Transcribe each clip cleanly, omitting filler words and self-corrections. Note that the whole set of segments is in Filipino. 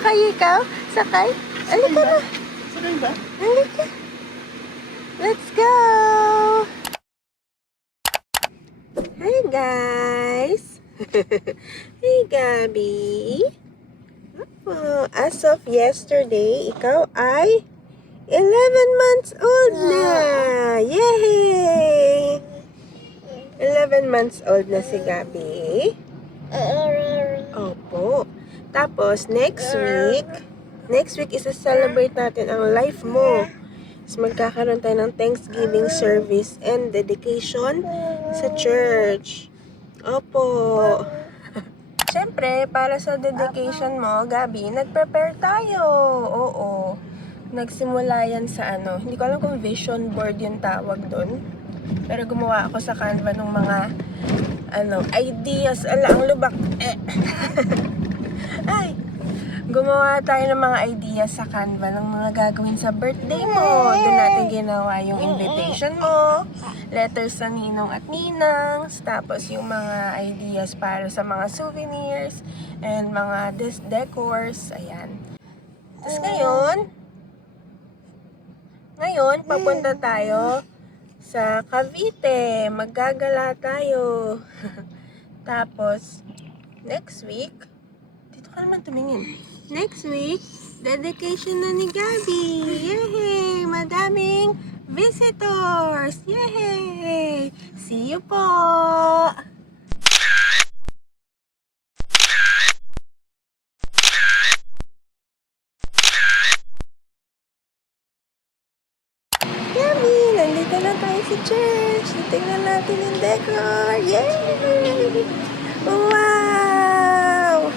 Sakay ikaw? Sakay? Halika na. Sakay ba? Halika. Let's go! Hi guys! Hey Gabby! As of yesterday, ikaw ay 11 months old na! Yay! 11 months old na si Gabby. Opo. Tapos, next week isa-celebrate natin ang life mo. Tapos magkakaroon tayo ng Thanksgiving service and dedication sa church. Opo. Siyempre, para sa dedication mo, Gabi, nag-prepare tayo. Oo. Nagsimula yan sa hindi ko alam kung vision board yung tawag doon. Pero gumawa ako sa Canva ng mga ideas. Ang lubak. Ay. Gumawa tayo ng mga ideas sa Canva ng mga gagawin sa birthday mo. Doon natin ginawa yung invitation mo, letters sa ninong at ninang, tapos yung mga ideas para sa mga souvenirs, and mga decors. Ayan. Tapos ngayon, papunta tayo sa Cavite. Maggagala tayo. Tapos, next week, dito ka naman tumingin. Next week, dedication na ni Gabi. Yay! Madaming visitors. Yay! See you po! Gabi! Nandito na tayo sa church. Tingnan natin yung decor. Yay! Wow!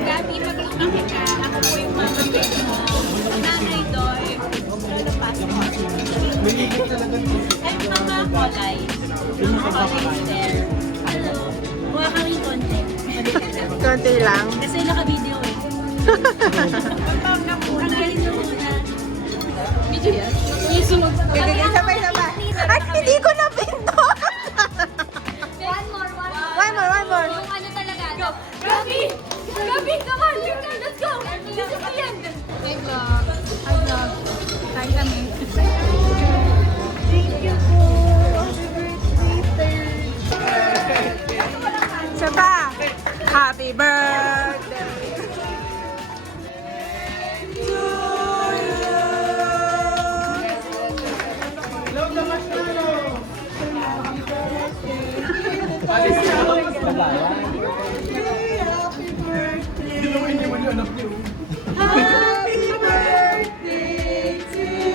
Gabi, maglumaki ka. Ako po yung mama mo. Nanay Doy. Ano pa? Ay, mga kulay. Mga kulay there. Hello. Kuha kami content. Konti lang. Kasi naka-video eh. Ang galing na muna. Video yan? Isunod. Gagawin sabay-sabay. Ay, hindi ko na pinto. One more. Yung ano talaga. Go. Gabi! Gabi, come on! Let's go! This is the end! Hi, vlog. Kain kami. Thank you po. Happy birthday. Saba. Happy birthday. Happy birthday to you.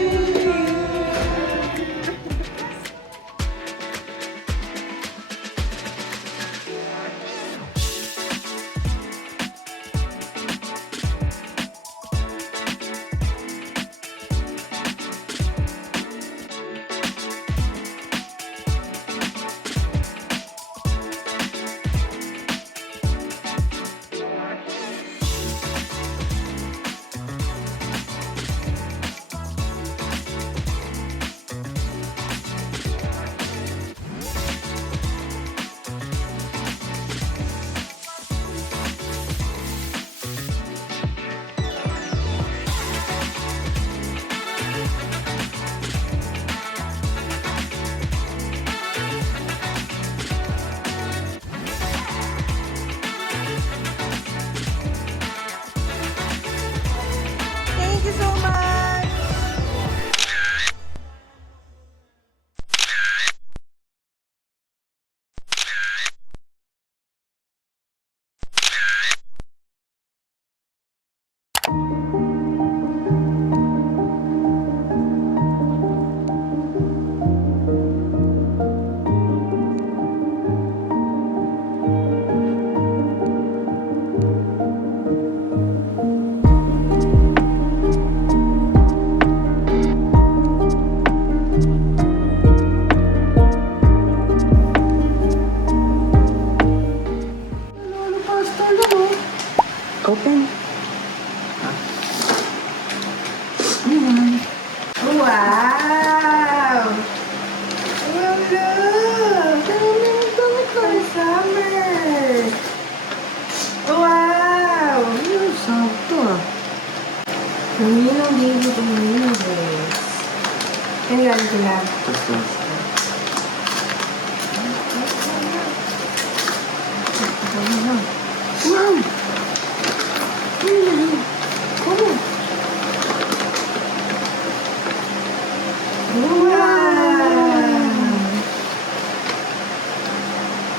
Wow!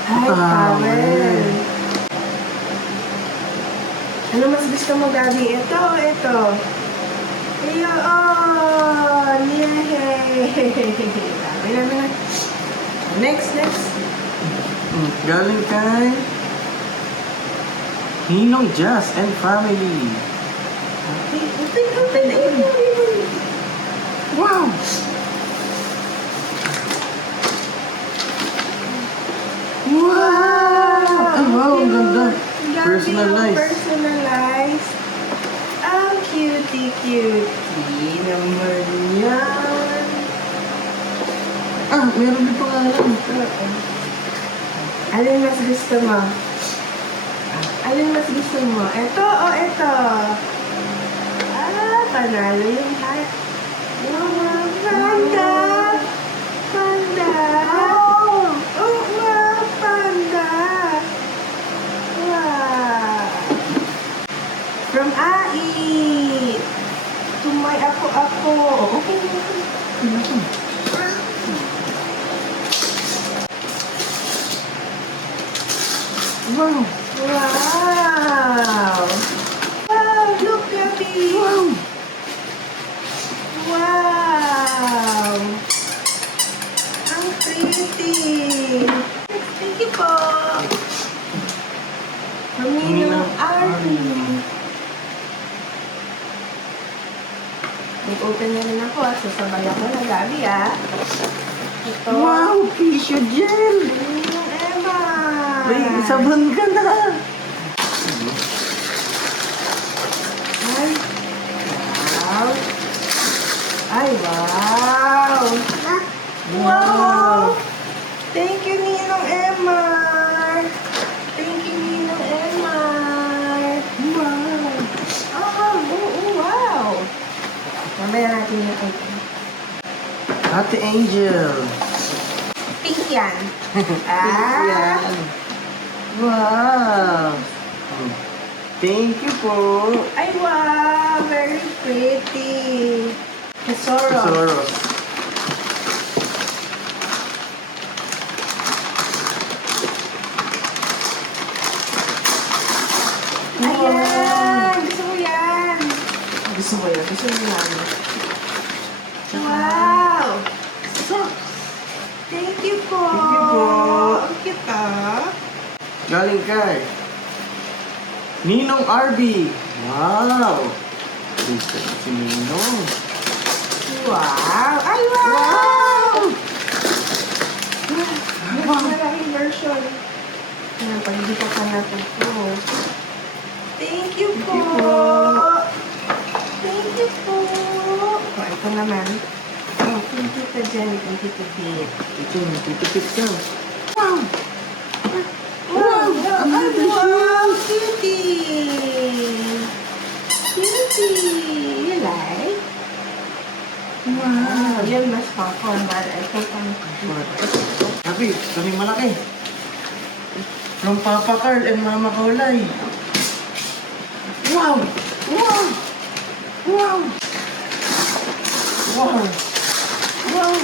Hi, towel. Ano mas gusto mo, Gabi? Ito o ito? Ayun! Yay! Sabi namin na. Next. Galing kay Ninong Jazz and Family. Open. Wow! Wow! Ay, wow, ang ganda. Personalized. Personalized. Ang cutie naman yan. Ah, meron din pangalan. Alin mas gusto mo? Alin mas gusto mo? Ito o ito? Panalo yung heart. Wow, panda! Oh, wow, panda! Wow! From Ai to my apo-apo. Wow! Wow! Wow, look, Gabi! Wow! Ang pretty! Thank you po! Kaminong Army. Nag-open na rin ako at sasabay ako na Gabi Ito. Wow! Tissue gel! Kaminong Emma. May sabon ka na! Ay, wow! Ay, wow! Wow! Thank you, Ninong Emma! Thank you, Ninong Emma! Wow! Wow! Mamaya natin yung open. Ate Angel! Pink yan. Yan. Wow! Thank you po! Ay, wow! Very pretty. Tesoro. Tesoros. Ayan! Gusto mo yan! Gusto mo yan? Gusto mo yan? Wow! Thank you po! Thank you po. Ang cute Galing kay Ninong RB. Wow! Gusto si Ninong. Wow! Ay, wow! Wow! Maraming version. Ayan, pag hindi pa natin po. Thank you po! you po. Thank you po! O, ito naman. Oh, thank you to Jenny. Thank you to Bit. Ito, natutupit ka. Wow! Wow! Ay, wow! Cutie! Cutie! You like? Wow! Yan mas pang-formal. Ito pang... Sabi, kaming malaki. From Papa Carl and Mama Kaulay. Wow! Wow! Wow! Wow! Wow!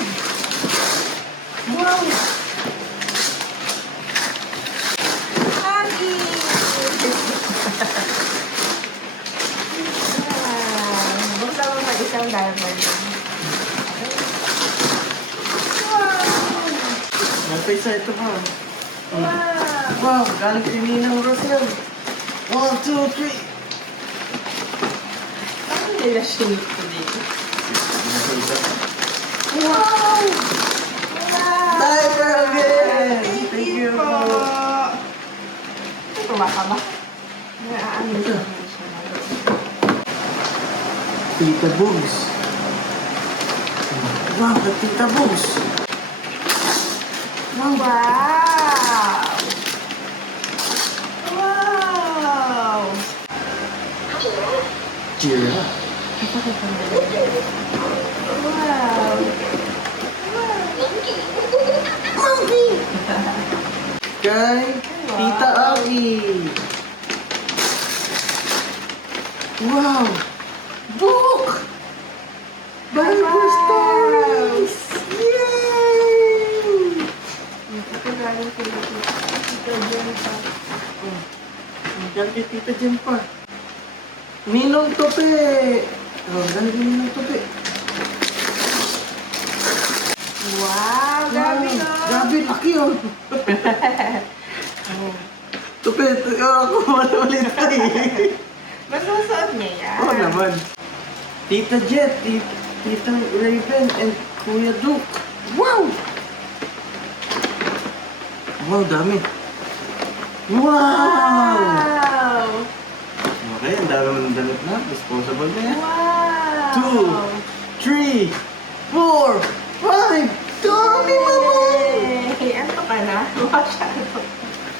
Wow! Huggy! Buksan mo mag-isang diamond. Wow! Napisa ito pa. Wow! Wow! Galing kay Ninang Rosel. 1, 2, 3. Ano nila shape ko dito? Wow! Wow! Diaper again! Thank you po! Tuwa ka ba? Naaano siya siya. Tita Bugs. Wow! Kay Tita Bugs. Wow! Wow! Jira. Wow! kay Tita Aki. Wow! Book! Bible stories! Yay! Ito galing kay Tita Jen pa. Diyan kay Tita Jen pa. Ninong Tope! Oh, galing kay Ninong Tope. Wow, gabi no! Gabi, laki oh! Tope, ako mali na eh. Masusuot niya yan. Oo naman. Tita Jet, Tita Raven, and Kuya Duke. Wow! Wow, dami. Wow! Wow! Okay, ang dami ng damit na. Disposable na yan. Wow! 2, 3, 4, 5! Dami, mama! Hey, ano ka na? Masyado.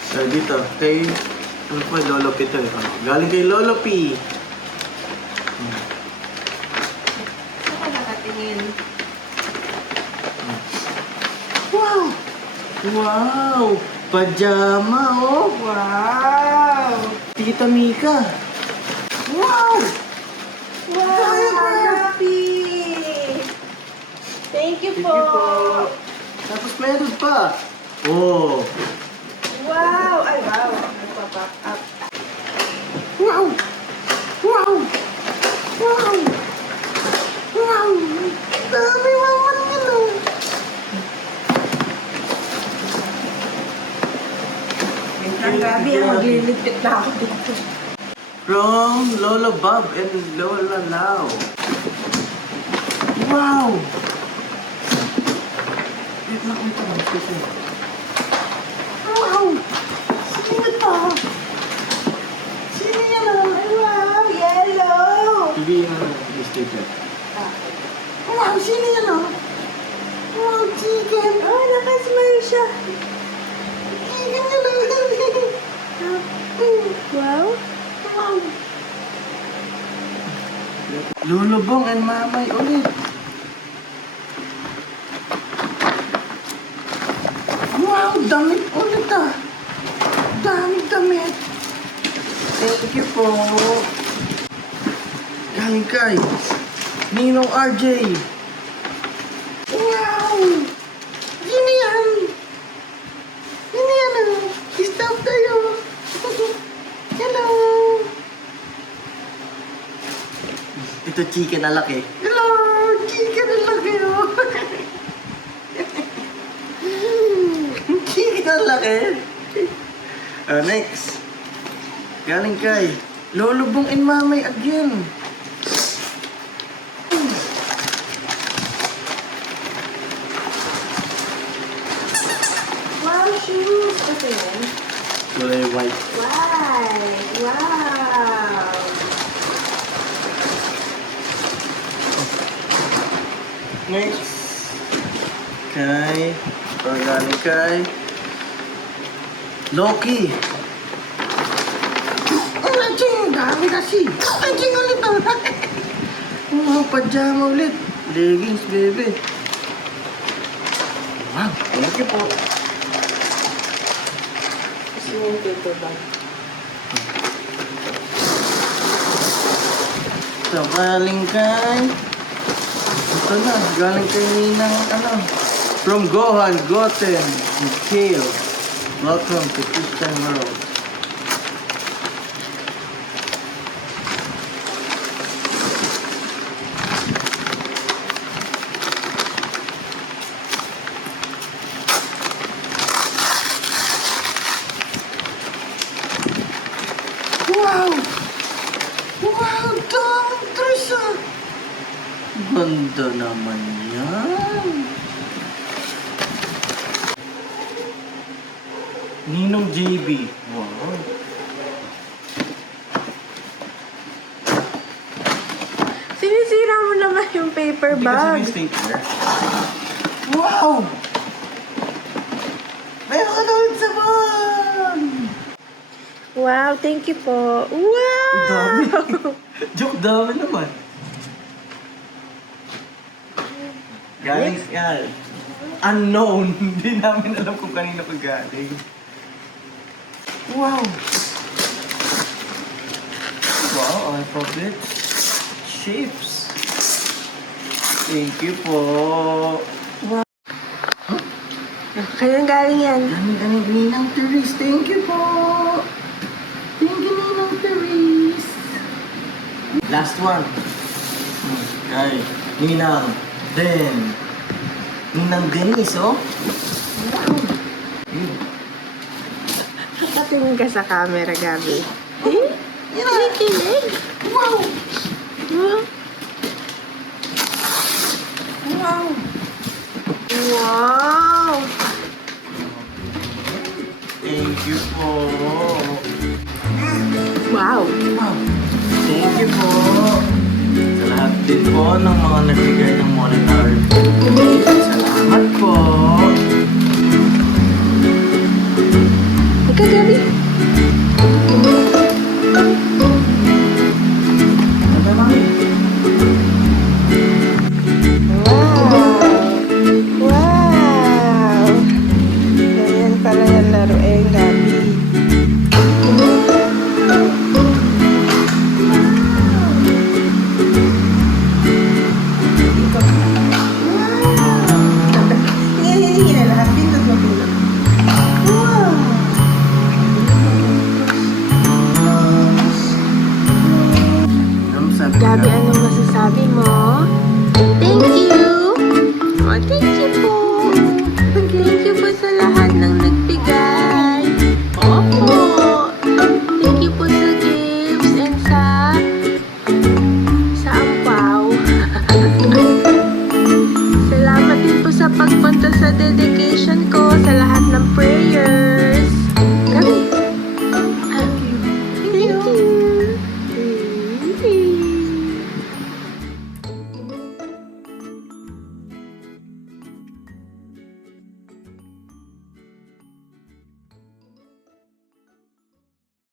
So, dito, kay... Ano po, Lolo P ito. Galing kay Lolo P. Saan ka nakatingin? Wow! Wow! Pajama, oh! Wow! Tita Mika. Wow! Wow! Happy! Thank you po! Tapos meron pa. Oh! Wow! Ay, wow! Nagpa-pop up. Wow! Wow! Wow! Wow! Dami naman yun, oh! Ang gabi, maglilipit na ako dito. From Lola Bob and Lola Lau. Wow! Wait lang. Wow! Sino ito? Sino yan, oh? Wow! Yellow! Hindi yung sticker. Wow! Sino yan, oh? Wow, chicken! Oh, nakasmile siya. Chicken yan, oh! Wow! Wow! Lulubong and mamay ulit. Wow! Damit ulit ah! Damit! Thank you po! Galing kay Ninong RJ! Wow! Sino yan? Sino yan ah? Stop tayo! Hello! Ito chicken na laki. Hello! Chicken na laki oh! Chicken na laki! Next. Galing kay Lolobong and Mamay again. Wow, shoes! Kasi yan. Kulay white. Wow! Next. Galing kay Loki. Ang dami kasi. Ang ulit oh. Wow, pajama ulit. Leggings, baby. Wow, thank you po. Gusto mo yung paper bag? Ito, galing kay... Ito na, galing kay Ninang, from Gohan, Goten, and Kale. Welcome to Christian World. Wow! Wow, daming dress ah! Ganda naman yan! Ninong JB. Wow! Sinisira mo naman yung paper Hindi kasi bag. may stapler. Wow! Meron ka doon sa bag! Wow, thank you po. Wow! Ang dami. Joke, dami naman. Galing yan. Unknown. Hindi namin alam kung kanino pa galing. Wow! Wow, alphabet shapes. Thank you po. Wow! Kailan galing yan? Galing Ninang Therese. Thank you po. Thank you, Ninang Therese. Last one. Okay. Ninang Denise, oh. Wow. Patingin ka sa camera, Gabi. Kinikilig. Wow! Huh? Wow! Wow! Thank you po. Wow! Wow! Thank you po. Sa lahat din po ng mga nagbigay ng monetary. Salamat po.